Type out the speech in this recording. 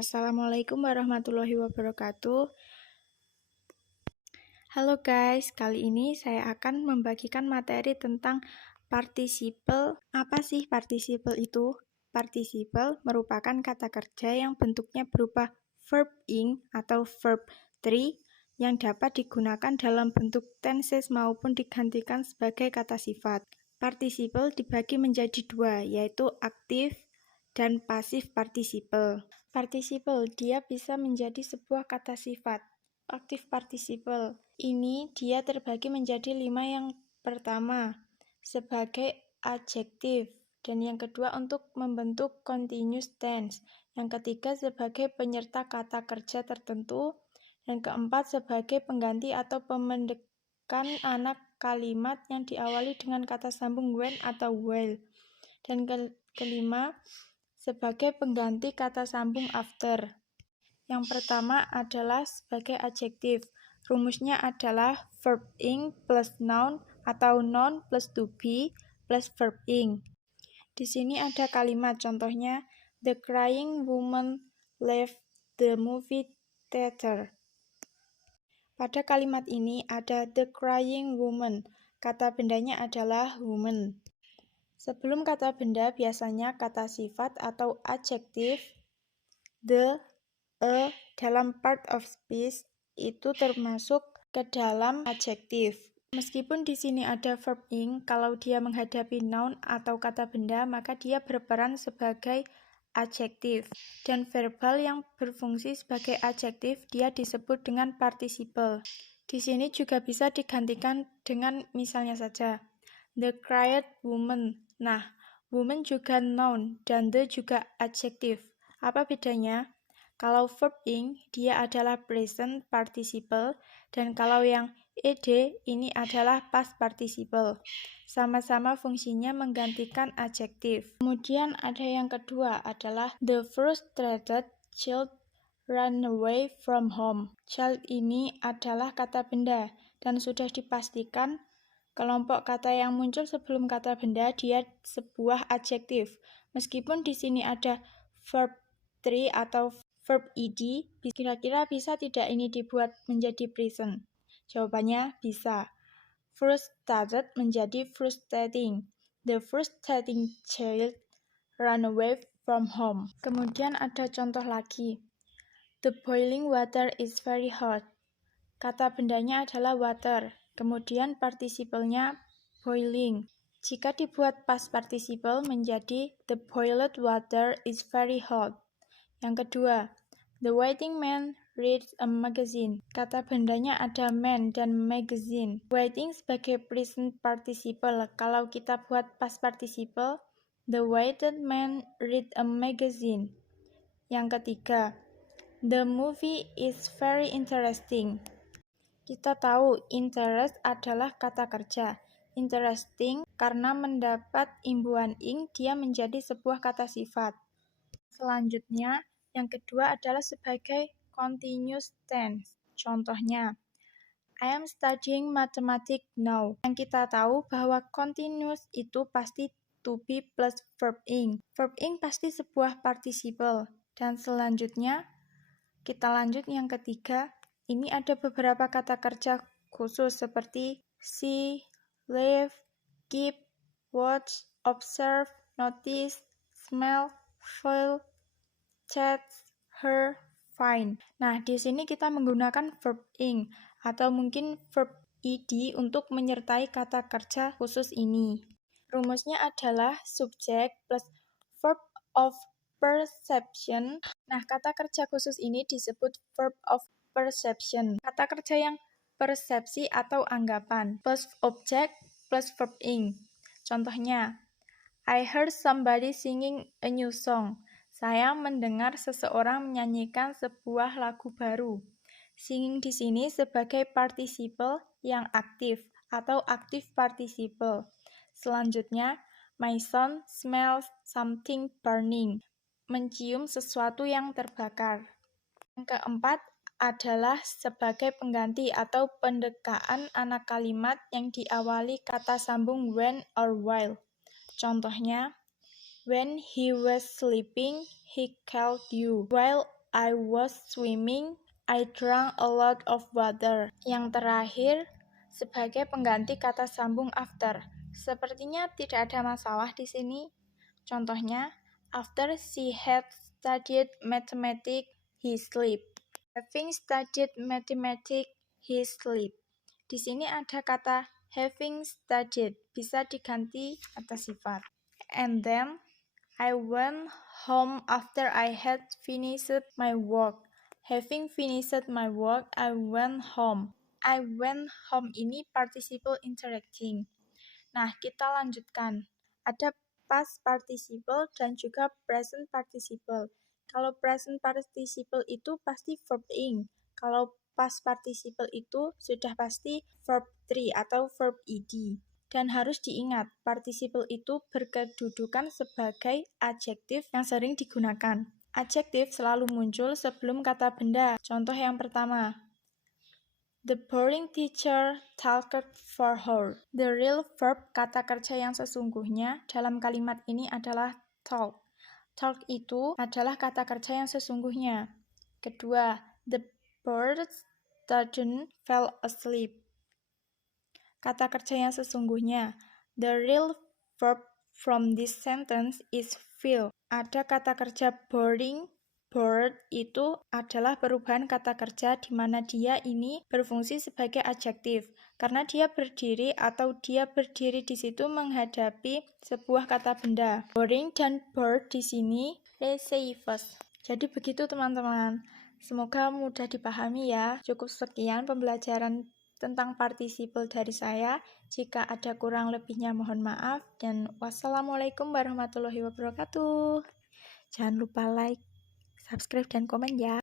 Assalamualaikum warahmatullahi wabarakatuh. Halo guys, kali ini saya akan membagikan materi tentang participle. Apa sih participle itu? Participle merupakan kata kerja yang bentuknya berupa verb ing atau verb 3 yang dapat digunakan dalam bentuk tenses maupun digantikan sebagai kata sifat. Participle dibagi menjadi dua, yaitu aktif dan pasif participle. Participle, dia bisa menjadi sebuah kata sifat. Aktif participle, ini dia terbagi menjadi 5 yang pertama, sebagai adjektif. Dan yang kedua untuk membentuk continuous tense. Yang ketiga sebagai penyerta kata kerja tertentu. Dan keempat sebagai pengganti atau pemendekan anak kalimat yang diawali dengan kata sambung when atau while. Dan kelima sebagai pengganti kata sambung after. Yang pertama adalah sebagai adjektif. Rumusnya adalah verb ing plus noun atau noun plus to be plus verb ing. Di sini ada kalimat contohnya, the crying woman left the movie theater. Pada kalimat ini ada the crying woman. Kata bendanya adalah woman. Sebelum kata benda biasanya kata sifat atau adjektif the, a dalam part of speech itu termasuk ke dalam adjektif. Meskipun di sini ada verb ing, kalau dia menghadapi noun atau kata benda, maka dia berperan sebagai adjektif. Dan verbal yang berfungsi sebagai adjektif, dia disebut dengan participle. Di sini juga bisa digantikan dengan misalnya saja, the quiet woman. Nah, woman juga noun dan the juga adjektif. Apa bedanya? Kalau verb ing, dia adalah present participle, dan kalau yang ed, ini adalah past participle. Sama-sama fungsinya menggantikan adjektif. Kemudian ada yang kedua adalah the frustrated child ran away from home. Child ini adalah kata benda, dan sudah dipastikan kelompok kata yang muncul sebelum kata benda dia sebuah adjektif. Meskipun di sini ada verb 3 atau verb ed, kira-kira bisa tidak ini dibuat menjadi present? Jawabannya bisa. Frustrated menjadi frustrating. The frustrating child ran away from home. Kemudian ada contoh lagi. The boiling water is very hot. Kata bendanya adalah water. Kemudian partisipelnya boiling. Jika dibuat past participle menjadi the boiled water is very hot. Yang kedua, the waiting man reads a magazine. Kata bendanya ada man dan magazine. Waiting sebagai present participle. Kalau kita buat past participle, the waited man read a magazine. Yang ketiga, the movie is very interesting. Kita tahu interest adalah kata kerja. Interesting karena mendapat imbuhan ing, dia menjadi sebuah kata sifat. Selanjutnya, yang kedua adalah sebagai continuous tense. Contohnya, I am studying mathematics now. Yang kita tahu bahwa continuous itu pasti to be plus verb ing. Verb ing pasti sebuah participle. Dan selanjutnya, kita lanjut yang ketiga. Ini ada beberapa kata kerja khusus seperti see, live, keep, watch, observe, notice, smell, feel, chat, hear, find. Nah, di sini kita menggunakan verb ing atau mungkin verb ed untuk menyertai kata kerja khusus ini. Rumusnya adalah subject plus verb of perception. Nah, kata kerja khusus ini disebut verb of perception. Kata kerja yang persepsi atau anggapan plus object plus verb ing. Contohnya, I heard somebody singing a new song. Saya mendengar seseorang menyanyikan sebuah lagu baru. Singing di sini sebagai participle yang aktif atau active participle. Selanjutnya, my son smells something burning. Mencium sesuatu yang terbakar. Yang keempat adalah sebagai pengganti atau pendekaan anak kalimat yang diawali kata sambung when or while. Contohnya, when he was sleeping, he called you. While I was swimming, I drank a lot of water. Yang terakhir, sebagai pengganti kata sambung after. Sepertinya tidak ada masalah di sini. Contohnya, after she had studied mathematics, he slept. Having studied mathematics, he slept. Di sini ada kata having studied, bisa diganti kata sifat. And then, I went home after I had finished my work. Having finished my work, I went home. I went home ini participle interacting. Nah, kita lanjutkan. Ada past participle dan juga present participle. Kalau present participle itu pasti verb ing. Kalau past participle itu sudah pasti verb 3 atau verb ed. Dan harus diingat, participle itu berkedudukan sebagai adjektif yang sering digunakan. Adjektif selalu muncul sebelum kata benda. Contoh yang pertama, the boring teacher talked for her. The real verb kata kerja yang sesungguhnya dalam kalimat ini adalah talk. Talk itu adalah kata kerja yang sesungguhnya. Kedua, the bird student fell asleep. Kata kerja yang sesungguhnya. The real verb from this sentence is feel. Ada kata kerja boring. Bird itu adalah perubahan kata kerja di mana dia ini berfungsi sebagai adjektif. Karena dia berdiri atau dia berdiri di situ menghadapi sebuah kata benda. Boring dan bird di sini receives. Jadi begitu teman-teman. Semoga mudah dipahami ya. Cukup sekian pembelajaran tentang participle dari saya. Jika ada kurang lebihnya mohon maaf. Dan wassalamualaikum warahmatullahi wabarakatuh. Jangan lupa like, subscribe, dan komen ya.